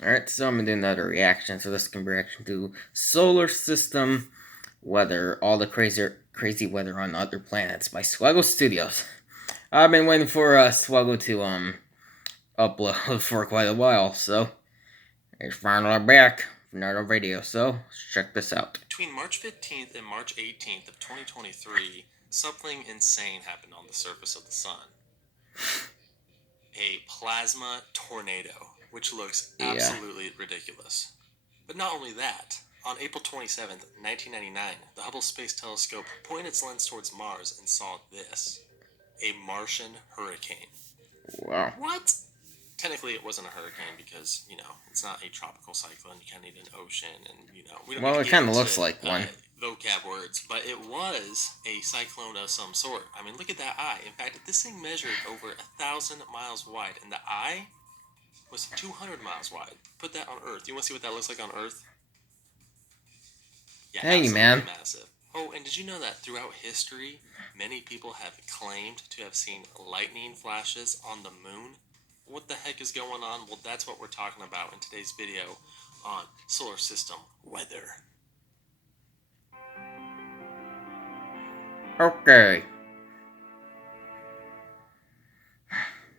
Alright, so I'm gonna do another reaction. So this can be reaction to solar system weather, all the crazy weather on other planets by Swegle Studios. I've been waiting for Swegle to upload for quite a while, so it's finally back for another video. So let's check this out. Between March 15th and March 18th of 2023, something insane happened on the surface of the sun. A plasma tornado, which looks Yeah. absolutely ridiculous. But not only that, on April 27th, 1999, the Hubble Space Telescope pointed its lens towards Mars and saw this: a Martian hurricane. Wow. What? Technically, it wasn't a hurricane because, it's not a tropical cyclone. You kind of need an ocean, and, we don't need Well, to it get kind of into looks like one. vocab words, but it was a cyclone of some sort. I mean, look at that eye. In fact, this thing measured over 1,000 miles wide, and the eye was 200 miles wide. Put that on Earth. You want to see what that looks like on Earth? Yeah, Hey, absolutely man. massive. Oh, and did you know that throughout history, many people have claimed to have seen lightning flashes on the moon? What the heck is going on? Well, that's what we're talking about in today's video on solar system weather. Okay.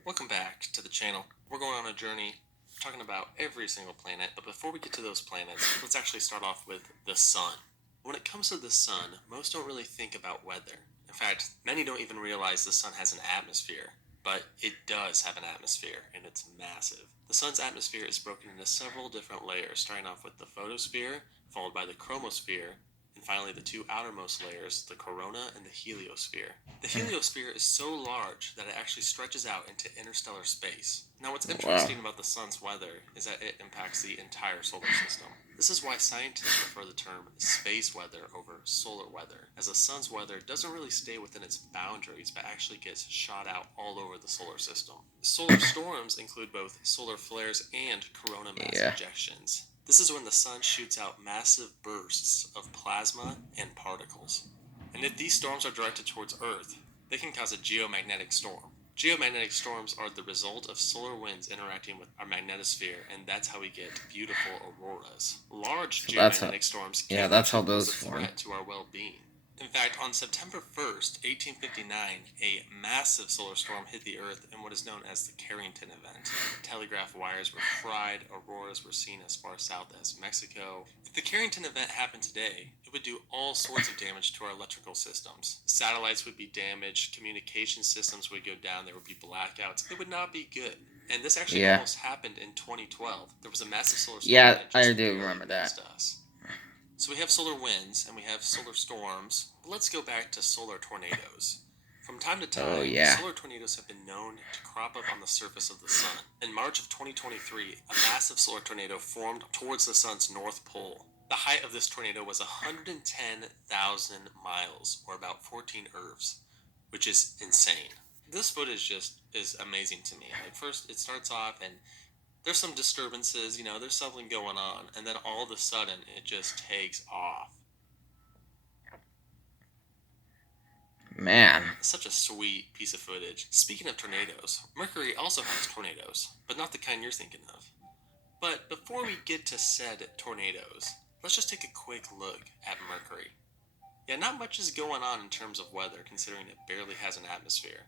Welcome back to the channel. We're going on a journey talking about every single planet, but before we get to those planets, let's actually start off with the sun. When it comes to the sun, most don't really think about weather. In fact, many don't even realize the sun has an atmosphere, but it does have an atmosphere, and it's massive. The sun's atmosphere is broken into several different layers, starting off with the photosphere, followed by the chromosphere, and finally the two outermost layers, the corona and the heliosphere. The heliosphere is so large that it actually stretches out into interstellar space. Now, what's Wow. interesting about the sun's weather is that it impacts the entire solar system. This is why scientists prefer the term space weather over solar weather, as the sun's weather doesn't really stay within its boundaries but actually gets shot out all over the solar system. Solar storms include both solar flares and corona mass ejections. This is when the sun shoots out massive bursts of plasma and particles. And if these storms are directed towards Earth, they can cause a geomagnetic storm. Geomagnetic storms are the result of solar winds interacting with our magnetosphere, and that's how we get beautiful auroras. Large So that's how. geomagnetic storms Yeah, can that's how actually pose those a form. threat to our well-being. In fact, on September 1st, 1859, a massive solar storm hit the Earth in what is known as the Carrington event. Telegraph wires were fried, auroras were seen as far south as Mexico. If the Carrington event happened today, it would do all sorts of damage to our electrical systems. Satellites would be damaged, communication systems would go down, there would be blackouts. It would not be good. And this actually almost happened in 2012. There was a massive solar storm Yeah, that I just do barely remember that. missed us. So we have solar winds and we have solar storms. But let's go back to solar tornadoes. From time to time, solar tornadoes have been known to crop up on the surface of the sun. In March of 2023, a massive solar tornado formed towards the sun's north pole. The height of this tornado was 110,000 miles, or about 14 Earths, which is insane. This footage just is amazing to me. Like, first, it starts off and there's some disturbances, there's something going on, and then all of a sudden it just takes off. Man. Such a sweet piece of footage. Speaking of tornadoes, Mercury also has tornadoes, but not the kind you're thinking of. But before we get to said tornadoes, let's just take a quick look at Mercury. Yeah, not much is going on in terms of weather, considering it barely has an atmosphere.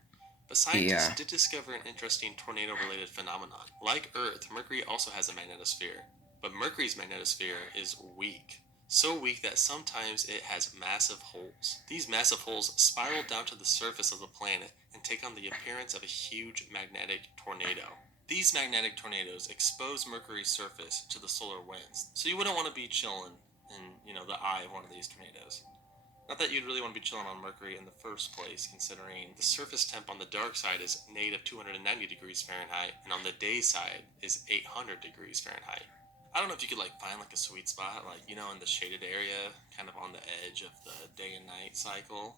But scientists did discover an interesting tornado-related phenomenon. Like Earth, Mercury also has a magnetosphere, but Mercury's magnetosphere is weak. So weak that sometimes it has massive holes. These massive holes spiral down to the surface of the planet and take on the appearance of a huge magnetic tornado. These magnetic tornadoes expose Mercury's surface to the solar winds, so you wouldn't want to be chilling in, the eye of one of these tornadoes. Not that you'd really want to be chilling on Mercury in the first place, considering the surface temp on the dark side is negative 290 degrees Fahrenheit, and on the day side is 800 degrees Fahrenheit. I don't know if you could find a sweet spot, in the shaded area, kind of on the edge of the day and night cycle.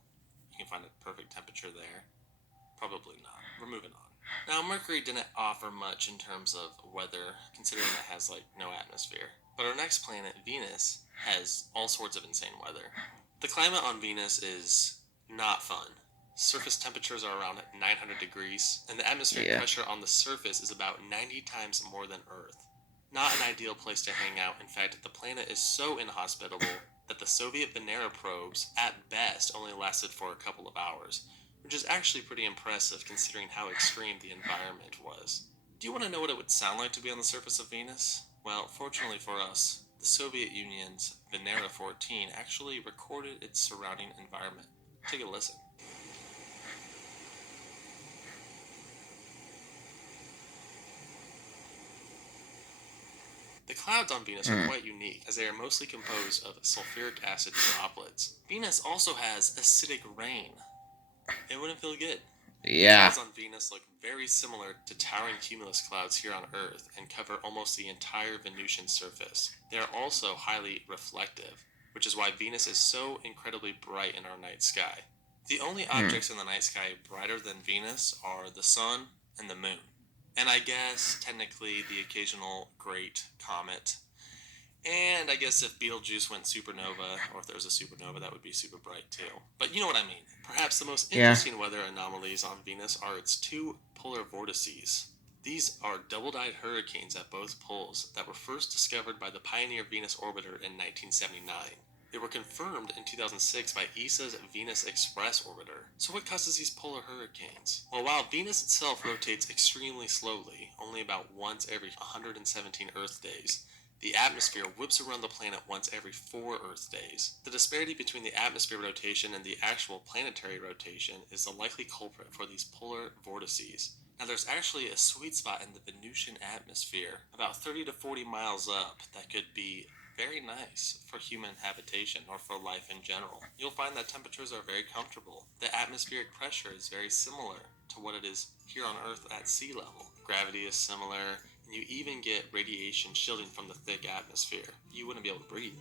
You can find a perfect temperature there. Probably not. We're moving on. Now, Mercury didn't offer much in terms of weather, considering it has no atmosphere. But our next planet, Venus, has all sorts of insane weather. The climate on Venus is not fun. Surface temperatures are around 900 degrees, and the atmospheric pressure on the surface is about 90 times more than Earth. Not an ideal place to hang out. In fact, the planet is so inhospitable that the Soviet Venera probes, at best, only lasted for a couple of hours, which is actually pretty impressive considering how extreme the environment was. Do you want to know what it would sound like to be on the surface of Venus? Well, fortunately for us, the Soviet Union's Venera 14 actually recorded its surrounding environment. Take a listen. The clouds on Venus are Hmm. quite unique, as they are mostly composed of sulfuric acid droplets. Venus also has acidic rain. It wouldn't feel good. The Yeah. clouds on Venus look very similar to towering cumulus clouds here on Earth and cover almost the entire Venusian surface. They are also highly reflective, which is why Venus is so incredibly bright in our night sky. The only Hmm. objects in the night sky brighter than Venus are the Sun and the Moon. And I guess, technically, the occasional great comet. And I guess if Betelgeuse went supernova, or if there was a supernova, that would be super bright too. But you know what I mean. Perhaps the most Yeah. interesting weather anomalies on Venus are its two polar vortices. These are double-dyed hurricanes at both poles that were first discovered by the Pioneer Venus Orbiter in 1979. They were confirmed in 2006 by ESA's Venus Express orbiter. So what causes these polar hurricanes? Well, while Venus itself rotates extremely slowly, only about once every 117 Earth days, the atmosphere whips around the planet once every 4 Earth days. The disparity between the atmosphere rotation and the actual planetary rotation is the likely culprit for these polar vortices. Now, there's actually a sweet spot in the Venusian atmosphere, about 30 to 40 miles up, that could be very nice for human habitation or for life in general. You'll find that temperatures are very comfortable. The atmospheric pressure is very similar to what it is here on Earth at sea level. Gravity is similar, and you even get radiation shielding from the thick atmosphere. You wouldn't be able to breathe,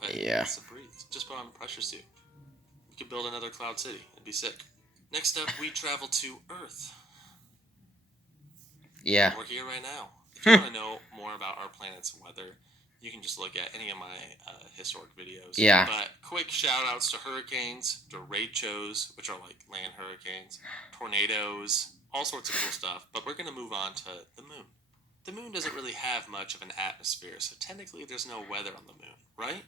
but who Yeah. wants to breathe? Just put on a pressure suit. You could build another cloud city. It'd be sick. Next up, we travel to Earth. Yeah. We're here right now. If you want to know more about our planet's weather, you can just look at any of my historic videos. Yeah. But quick shout outs to hurricanes, derechos, which are like land hurricanes, tornadoes, all sorts of cool stuff. But we're going to move on to the moon. The moon doesn't really have much of an atmosphere, so technically there's no weather on the moon, right?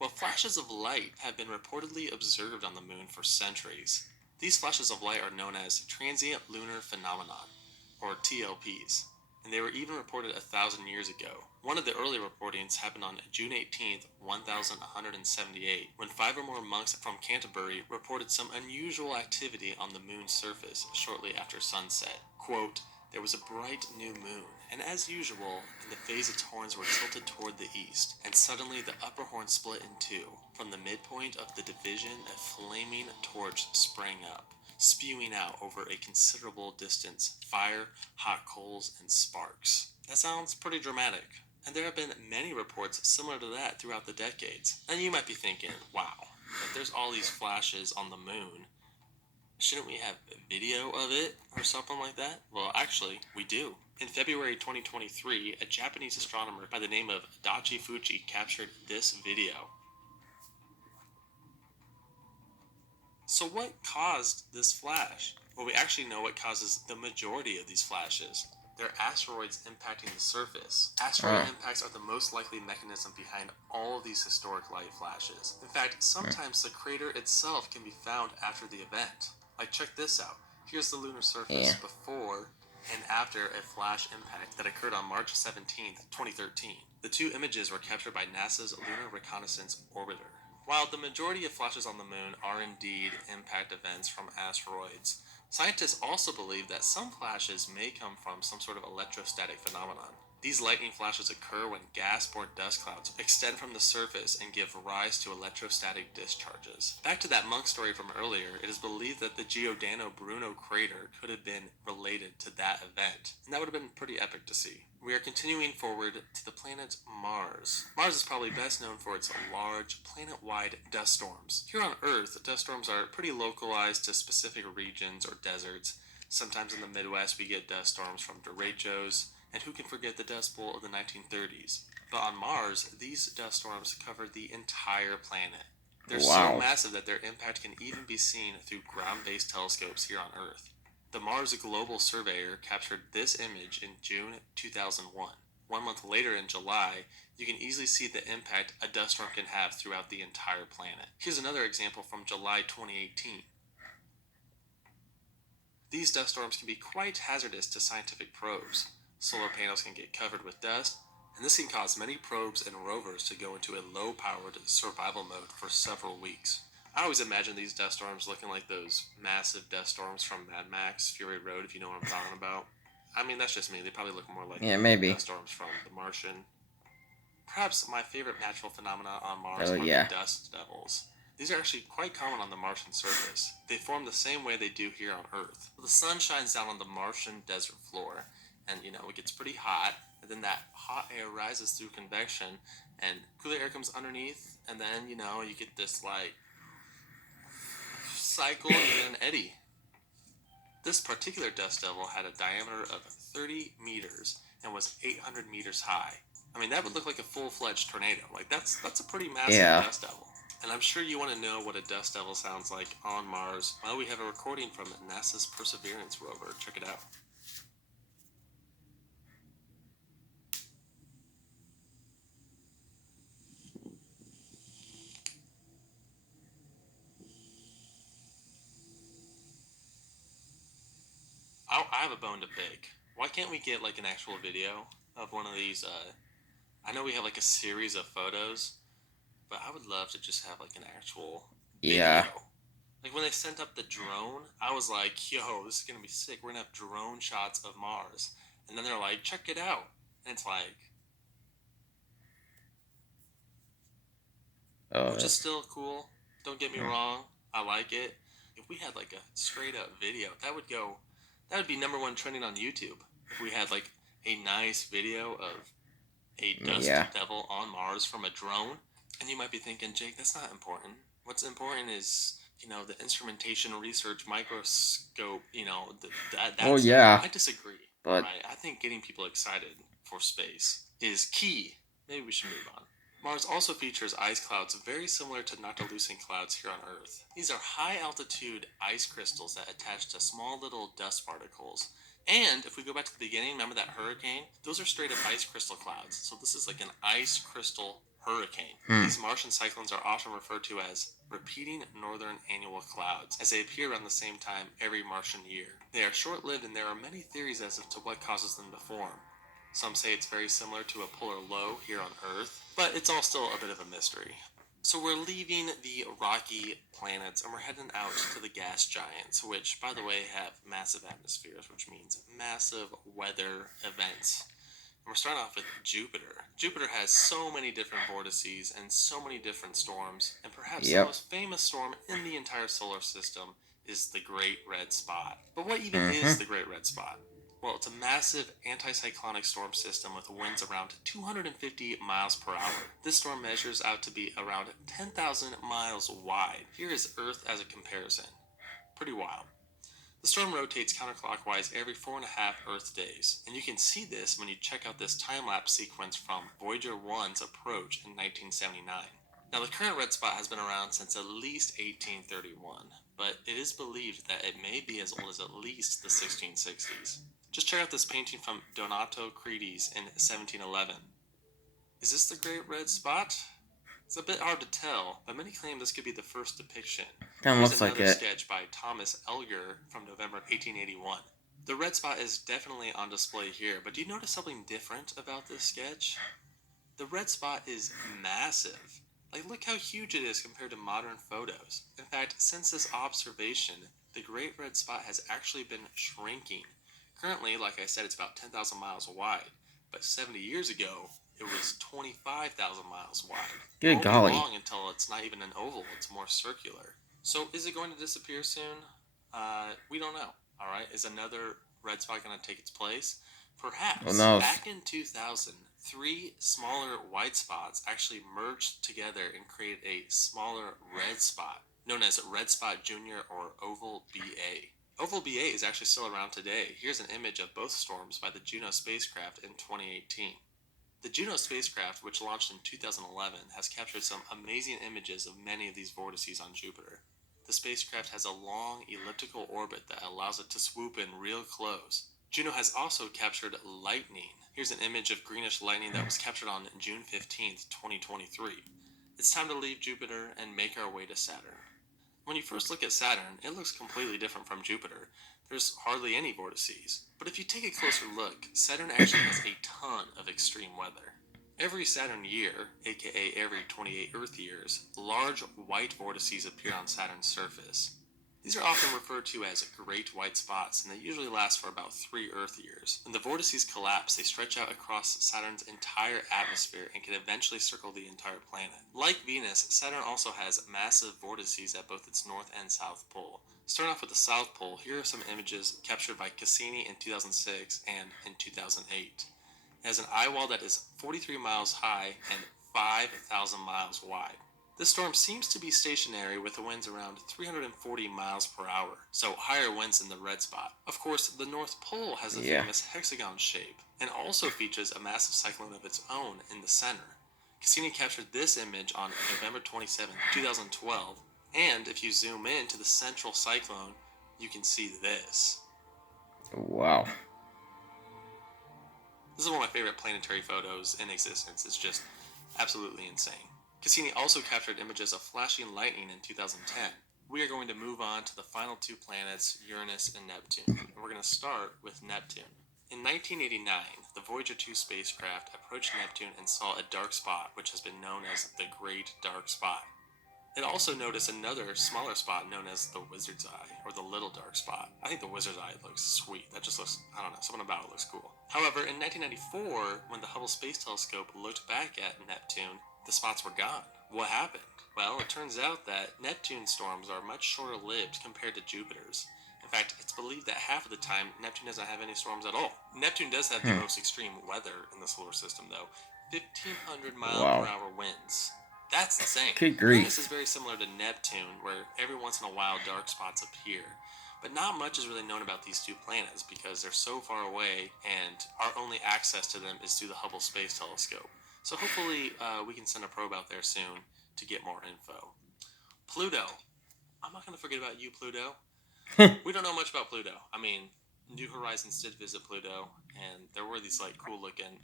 Well, flashes of light have been reportedly observed on the moon for centuries. These flashes of light are known as transient lunar phenomenon, or TLPs, and they were even reported 1,000 years ago. One of the early reportings happened on June 18th, 1178, when 5 or more monks from Canterbury reported some unusual activity on the moon's surface shortly after sunset. Quote, there was a bright new moon, and as usual, the phaset's horns were tilted toward the east, and suddenly the upper horn split in two. From the midpoint of the division, a flaming torch sprang up, spewing out over a considerable distance fire, hot coals, and sparks. That sounds pretty dramatic, and there have been many reports similar to that throughout the decades. And you might be thinking, wow, if there's all these flashes on the moon, shouldn't we have video of it or something like that? Well, actually, we do. In February 2023, a Japanese astronomer by the name of Adachi Fuji captured this video. So, what caused this flash? Well, we actually know what causes the majority of these flashes. They're asteroids impacting the surface. Asteroid impacts are the most likely mechanism behind all of these historic light flashes. In fact, sometimes the crater itself can be found after the event. Like, check this out. Here's the lunar surface before and after a flash impact that occurred on March 17th, 2013. The two images were captured by NASA's Lunar Reconnaissance Orbiter. While the majority of flashes on the moon are indeed impact events from asteroids, scientists also believe that some flashes may come from some sort of electrostatic phenomenon. These lightning flashes occur when gas or dust clouds extend from the surface and give rise to electrostatic discharges. Back to that monk story from earlier, it is believed that the Giordano Bruno crater could have been related to that event, and that would have been pretty epic to see. We are continuing forward to the planet Mars. Mars is probably best known for its large, planet-wide dust storms. Here on Earth, dust storms are pretty localized to specific regions or deserts. Sometimes in the Midwest we get dust storms from derechos, and who can forget the Dust Bowl of the 1930s? But on Mars, these dust storms cover the entire planet. They're so massive that their impact can even be seen through ground-based telescopes here on Earth. The Mars Global Surveyor captured this image in June 2001. 1 month later in July, you can easily see the impact a dust storm can have throughout the entire planet. Here's another example from July 2018. These dust storms can be quite hazardous to scientific probes. Solar panels can get covered with dust, and this can cause many probes and rovers to go into a low-powered survival mode for several weeks. I always imagine these dust storms looking like those massive dust storms from Mad Max Fury Road, if you know what I'm talking about. I mean, that's just me. They probably look more like Yeah, maybe. dust storms from The Martian. Perhaps my favorite natural phenomena on Mars Oh, are yeah. the dust devils. These are actually quite common on the Martian surface. They form the same way they do here on Earth. The sun shines down on the Martian desert floor, and it gets pretty hot, and then that hot air rises through convection, and cooler air comes underneath, and then, you get this, cycle, you get an eddy. This particular dust devil had a diameter of 30 meters and was 800 meters high. I mean, that would look like a full-fledged tornado. That's a pretty massive dust devil. And I'm sure you want to know what a dust devil sounds like on Mars. Well, we have a recording from NASA's Perseverance rover. Check it out. I have a bone to pick. Why can't we get an actual video of one of these? I know we have a series of photos, but I would love to just have an actual Yeah. video. When they sent up the drone, I was like, yo, this is going to be sick. We're going to have drone shots of Mars. And then they're like, check it out. And it's which is still cool. Don't get me wrong. I like it. If we had a straight up video, that would be #1 trending on YouTube. If we had a nice video of a dust devil on Mars from a drone. And you might be thinking, Jake, that's not important. What's important is the instrumentation research microscope, that's yeah. I disagree. But right? I think getting people excited for space is key. Maybe we should move on. Mars also features ice clouds very similar to noctilucent clouds here on Earth. These are high-altitude ice crystals that attach to small little dust particles. And if we go back to the beginning, remember that hurricane? Those are straight-up ice crystal clouds. So this is like an ice crystal hurricane. These Martian cyclones are often referred to as repeating northern annual clouds, as they appear around the same time every Martian year. They are short-lived, and there are many theories as to what causes them to form. Some say it's very similar to a polar low here on Earth, but it's all still a bit of a mystery. So we're leaving the rocky planets and we're heading out to the gas giants, which, by the way, have massive atmospheres, which means massive weather events. And we're starting off with Jupiter. Jupiter has so many different vortices and so many different storms, and perhaps the most famous storm in the entire solar system is the Great Red Spot. But what even is the Great Red Spot? Well, it's a massive anticyclonic storm system with winds around 250 miles per hour. This storm measures out to be around 10,000 miles wide. Here is Earth as a comparison. Pretty wild. The storm rotates counterclockwise every 4.5 Earth days, and you can see this when you check out this time-lapse sequence from Voyager 1's approach in 1979. Now, the current red spot has been around since at least 1831, but it is believed that it may be as old as at least the 1660s. Just check out this painting from Donato Credi's in 1711. Is this the Great Red Spot? It's a bit hard to tell, but many claim this could be the first depiction. Kinda looks like Here's another it. sketch by Thomas Elger from November 1881. The red spot is definitely on display here, but do you notice something different about this sketch? The red spot is massive. Look how huge it is compared to modern photos. In fact, since this observation, the Great Red Spot has actually been shrinking. Currently, like I said, it's about 10,000 miles wide, but 70 years ago, it was 25,000 miles wide. Good golly. Long until it's not even an oval, it's more circular. So is it going to disappear soon? We don't know. All right, is another red spot going to take its place? Perhaps. Who knows? Back in 2000, 3 smaller white spots actually merged together and created a smaller red spot, known as Red Spot Junior or Oval BA. Oval BA is actually still around today. Here's an image of both storms by the Juno spacecraft in 2018. The Juno spacecraft, which launched in 2011, has captured some amazing images of many of these vortices on Jupiter. The spacecraft has a long elliptical orbit that allows it to swoop in real close. Juno has also captured lightning. Here's an image of greenish lightning that was captured on June 15th, 2023. It's time to leave Jupiter and make our way to Saturn. When you first look at Saturn, it looks completely different from Jupiter. There's hardly any vortices. But if you take a closer look, Saturn actually has a ton of extreme weather. Every Saturn year, aka every 28 Earth years, large white vortices appear on Saturn's surface. These are often referred to as great white spots, and they usually last for about 3 Earth years. When the vortices collapse, they stretch out across Saturn's entire atmosphere and can eventually circle the entire planet. Like Venus, Saturn also has massive vortices at both its north and south pole. Starting off with the South Pole, here are some images captured by Cassini in 2006 and in 2008. It has an eye wall that is 43 miles high and 5,000 miles wide. This storm seems to be stationary with the winds around 340 miles per hour, so higher winds than the red spot. Of course, the North Pole has a famous hexagon shape and also features a massive cyclone of its own in the center. Cassini captured this image on November 27, 2012, and if you zoom in to the central cyclone, you can see this. Wow. This is one of my favorite planetary photos in existence. It's just absolutely insane. Cassini also captured images of flashing lightning in 2010. We are going to move on to the final 2 planets, Uranus and Neptune. And we're going to start with Neptune. In 1989, the Voyager 2 spacecraft approached Neptune and saw a dark spot, which has been known as the Great Dark Spot. It also noticed another smaller spot known as the Wizard's Eye, or the Little Dark Spot. I think the Wizard's Eye looks sweet. That just looks, I don't know, something about it looks cool. However, in 1994, when the Hubble Space Telescope looked back at Neptune, the spots were gone. What happened? Well, it turns out that Neptune storms are much shorter lived compared to Jupiter's. In fact, it's believed that half of the time, Neptune doesn't have any storms at all. Neptune does have the most extreme weather in the solar system, though. 1,500 mile per hour winds. That's insane. Good grief. Uranus is very similar to Neptune, where every once in a while dark spots appear. But not much is really known about these 2 planets because they're so far away and our only access to them is through the Hubble Space Telescope. So hopefully we can send a probe out there soon to get more info. Pluto. I'm not going to forget about you, Pluto. We don't know much about Pluto. I mean, New Horizons did visit Pluto, and there were these like cool looking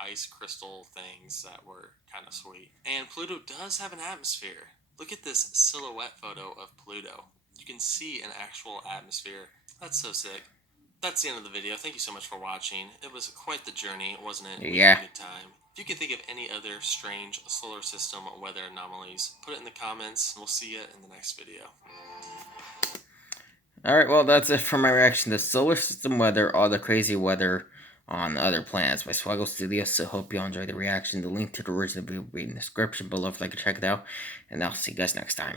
ice crystal things that were kind of sweet. And Pluto does have an atmosphere. Look at this silhouette photo of Pluto. You can see an actual atmosphere. That's so sick. That's the end of the video. Thank you so much for watching. It was quite the journey, wasn't it? We had a good time. If you can think of any other strange solar system weather anomalies, put it in the comments, and we'll see you in the next video. Alright, well, that's it for my reaction to solar system weather, all the crazy weather on other planets by Swegle Studios. So hope you all enjoyed the reaction. The link to the original video will be in the description below if you'd like to check it out. And I'll see you guys next time.